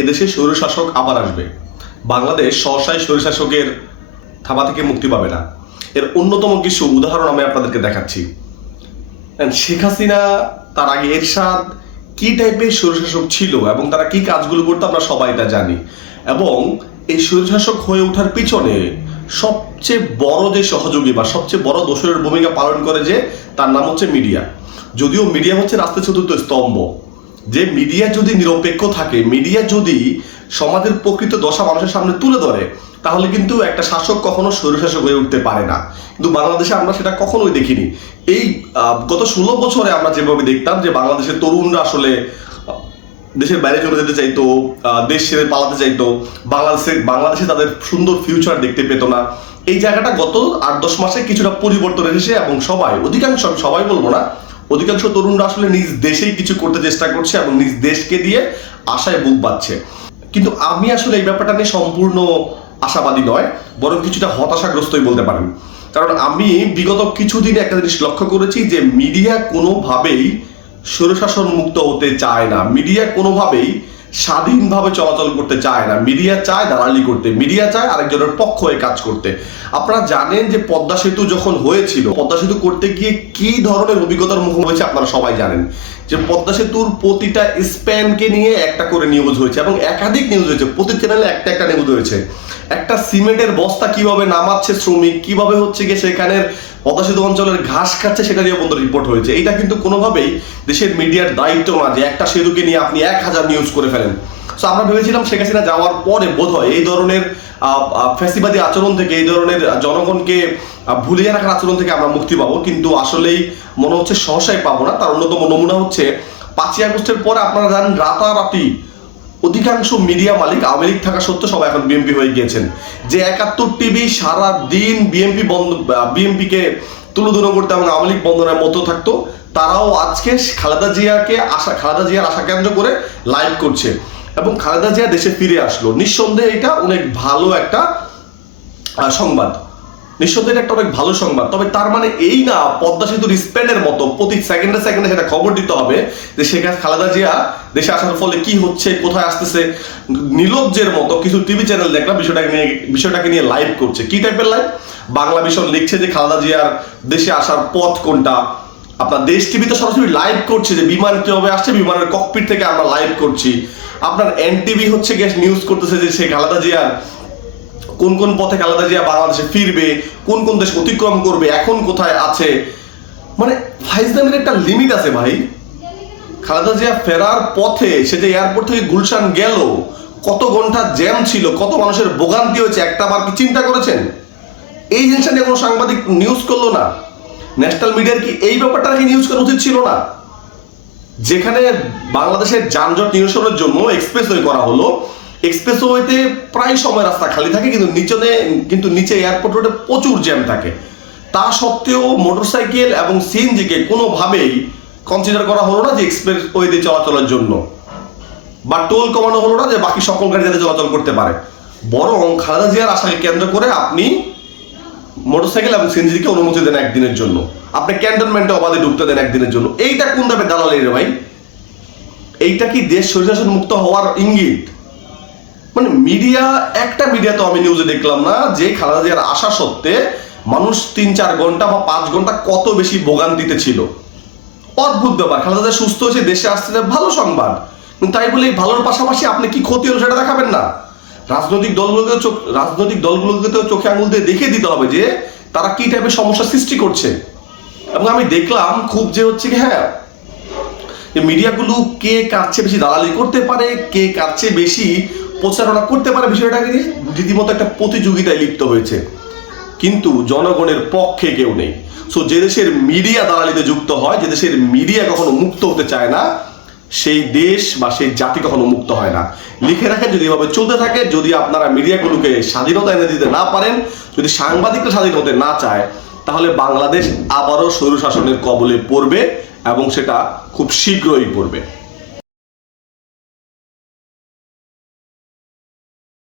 এদেশে স্বৈরশাসক আবার আসবে। বাংলাদেশ সহসায় স্বৈরশাসকের থাবা থেকে মুক্তি পাবে না। এর অন্যতম কিছু উদাহরণ আমি আপনাদেরকে দেখাচ্ছি। শেখ হাসিনা, তার আগে এরশাদ কি টাইপের স্বৈরশাসক ছিল এবং তারা কি কাজগুলো করতো আমরা সবাই তা জানি। এবং এই স্বৈরশাসক হয়ে ওঠার পিছনে সবচেয়ে বড় যে সহযোগী বা সবচেয়ে বড় দোষরের ভূমিকা পালন করে যে, তার নাম হচ্ছে মিডিয়া। যদিও মিডিয়া হচ্ছে রাষ্ট্রের চতুর্থ স্তম্ভ। যে মিডিয়া যদি নিরপেক্ষ থাকে, মিডিয়া যদি সমাজের প্রকৃত দশা মানুষের সামনে তুলে ধরে, তাহলে কিন্তু একটা শাসক কখনো স্বৈরশাসক হয়ে উঠতে পারে না। কিন্তু বাংলাদেশে আমরা সেটা কখনোই দেখিনি। এই গত 16 বছরে আমরা যেভাবে দেখতাম যে বাংলাদেশের তরুণরা আসলে দেশের বাইরে চলে যেতে চাইতো, দেশ ছেড়ে পালাতে চাইতো, বাংলাদেশে তাদের সুন্দর ফিউচার দেখতে পেত না। এই জায়গাটা গত 8-10 মাসে কিছুটা পরিবর্তন এসেছে এবং সবাই বলবো না, অধিকাংশ তরুণরা আসলে নিজ দেশেই কিছু করতে চেষ্টা করছে এবং নিজ দেশকে দিয়ে আশায় বুক বাঁধছে। কিন্তু আমি আসলে এই ব্যাপারটা নিয়ে সম্পূর্ণ আশাবাদী নয়, বরং কিছুটা হতাশাগ্রস্তই বলতে পারেন। কারণ আমি বিগত কিছুদিনে একটা জিনিস লক্ষ্য করেছি যে মিডিয়া কোনোভাবেই স্বৈরশাসন মুক্ত হতে চায় না। মিডিয়া কোনোভাবেই স্বাধীনভাবে চলাচল করতে চায় না। মিডিয়া চায় দালালি করতে, মিডিয়া চায় আরেকজনের পক্ষ হয়ে কাজ করতে। আপনারা জানেন যে পদ্মা সেতু যখন হয়েছিল, পদ্মা সেতু করতে গিয়ে কি ধরনের অভিজ্ঞতার মুখোমুখি হয়েছে আপনারা সবাই জানেন। যে পদ্মা সেতুর প্রতিটা স্প্যানকে নিয়ে একটা করে নিউজ হয়েছে এবং একাধিক নিউজ হয়েছে, প্রতি চ্যানেলে একটা নিউজ হয়েছে। একটা সিমেন্টের বস্তা কিভাবে নামাচ্ছে শ্রমিক, কিভাবে হচ্ছে গিয়ে সেখানের পদ্মা সেতু অঞ্চলের ঘাস খাচ্ছে, সেটা নিয়ে বন্ধ রিপোর্ট হয়েছে। এটা কিন্তু কোনোভাবেই দেশের মিডিয়ার দায়িত্ব না যে একটা সেতুকে নিয়ে আপনি 1000 নিউজ করে ফেলেন। সো আমরা ভেবেছিলাম শেখ হাসিনা যাওয়ার পরে বোধহয় এই ধরনের ফ্যাসিবাদী আচরণ থেকে, এই ধরনের জনগণকে ভুলিয়ে রাখার আচরণ থেকে আমরা মুক্তি পাবো, কিন্তু আসলেই মনে হচ্ছে সহসাই পাবো না। তার অন্যতম নমুনা হচ্ছে 5ই আগস্টের পরে আপনারা জানেন রাতারাতি অধিকাংশ মিডিয়া মালিক আওয়ামী লীগ থাকা সত্ত্বেও সবাই এখন বিএনপি হয়ে গিয়েছেন। যে 71 টিভি সারা দিন বিএনপিকে তুলোধুনো করতে এবং আওয়ামী লীগ বন্ধনের মতো থাকতো, তারাও আজকে খালেদা জিয়ার আশা কেন্দ্র করে লাইভ করছে এবং খালেদা জিয়া দেশে ফিরে আসলো। নিঃসন্দেহে এটা অনেক ভালো একটা সংবাদ, নিঃসন্দেহে একটা অনেক ভালো সংবাদ। তবে তার মানে এই না পদ্মা সেতুর স্প্যানের মতো প্রতি সেকেন্ডে সেটা খবর দিতে হবে যে সেখানে খালেদা জিয়া দেশে আসার ফলে কি হচ্ছে, কোথায় আসতেছে। নির্লজ্জের মতো কিছু টিভি চ্যানেল দেখলাম বিষয়টাকে নিয়ে লাইভ করছে। কি টাইপের লাইভ? বাংলা ভিশন লিখছে যে খালেদা জিয়ার দেশে আসার পথ কোনটা। আপনার দেশ টিভিতে সরাসরি লাইভ করছে যে বিমান কিভাবে আসছে, বিমানের ককপিট থেকে আমরা লাইভ করছি। আপনার এনটিভি হচ্ছে গিয়ে নিউজ করতেছে যে সে খালেদা জিয়া কোন কোন পথে খালেদা জিয়া বাংলাদেশে ফিরবে, কোন কোন দেশ অতিক্রম করবে, এখন কোথায় আছে। মানে ফাইজলামের একটা লিমিট আছে ভাই। খালেদা জিয়া ফেরার পথে সে যে এয়ারপোর্ট থেকে গুলশান গেল, কত ঘন্টা জ্যাম ছিল, কত মানুষের ভোগান্তি হয়েছে, একটা বার কি চিন্তা করেছেন? এই জিনিসটা নিয়ে কোনো সাংবাদিক নিউজ করলো না? ন্যাশনাল মিডিয়ার কি এই ব্যাপারটা কি নিউজ করা উচিত ছিল না? যেখানে বাংলাদেশের যানজট নিরসনের জন্য এক্সপ্রেসওয়ে করা হলো, এক্সপ্রেসওয়েতে প্রায় সময় রাস্তা খালি থাকে, কিন্তু নিচে এয়ারপোর্ট রোডে প্রচুর জ্যাম থাকে। তা সত্ত্বেও মোটরসাইকেল এবং সিএনজিকে কোনোভাবেই কনসিডার করা হলো না যে এক্সপ্রেসওয়ে দিয়ে চলাচলের জন্য, বা টোল কমানো হলো না যে বাকি সকল গাড়ি যাতে চলাচল করতে পারে। বরং খালেদা জিয়ার আশাকে কেন্দ্র করে আপনি মোটরসাইকেল এবং সিএনজিকে অনুমতি দেন একদিনের জন্য, আপনি ক্যান্টনমেন্টে অবাধে ঢুকতে দেন একদিনের জন্য। এইটা কোন দাবে দালালি রে ভাই? এইটা কি দেশ স্বৈরশাসন মুক্ত হওয়ার ইঙ্গিত? মানে একটা মিডিয়া তো আমি নিউজে দেখলাম না যে খালেদা জিয়ার আসা সত্ত্বে মানুষ 3-4 ঘন্টা বা 5 ঘন্টা কত বেশি ভোগান্তিতে ছিল। অদ্ভুত ব্যাপার। খালেদা জিয়া সুস্থ হয়েছে, দেশে আসছে, ভালো সংবাদ। কিন্তু তাই বলে ভালোর পাশাপাশি আপনি কি ক্ষতি হলো সেটা দেখাবেন না। রাজনৈতিক দলগুলোকে তো চোখে আঙুল দিয়ে দেখিয়ে দিতে হবে যে তারা কি টাইপের সমস্যা সৃষ্টি করছে। এবং আমি দেখলাম খুব যে হচ্ছে কি, হ্যাঁ, মিডিয়াগুলো কে কার চেয়ে বেশি দালালি করতে পারে, কে কার চেয়ে বেশি প্রচারণা করতে পারে, বিষয়টাকে নিয়ে রীতিমতো একটা প্রতিযোগিতায় লিপ্ত হয়েছে। কিন্তু জনগণের পক্ষে কেউ নেই। সো যে দেশের মিডিয়া দালালিতে যুক্ত হয়, যে দেশের মিডিয়া কখনো মুক্ত হতে চায় না, সেই দেশ বা সেই জাতি কখনো মুক্ত হয় না। লিখে রাখেন, যদি এভাবে চলতে থাকে, যদি আপনারা মিডিয়াগুলোকে স্বাধীনতা এনে দিতে না পারেন, যদি সাংবাদিকরা স্বাধীন হতে না চায়, তাহলে বাংলাদেশ আবারও স্বৈরশাসনের কবলে পড়বে এবং সেটা খুব শীঘ্রই পড়বে।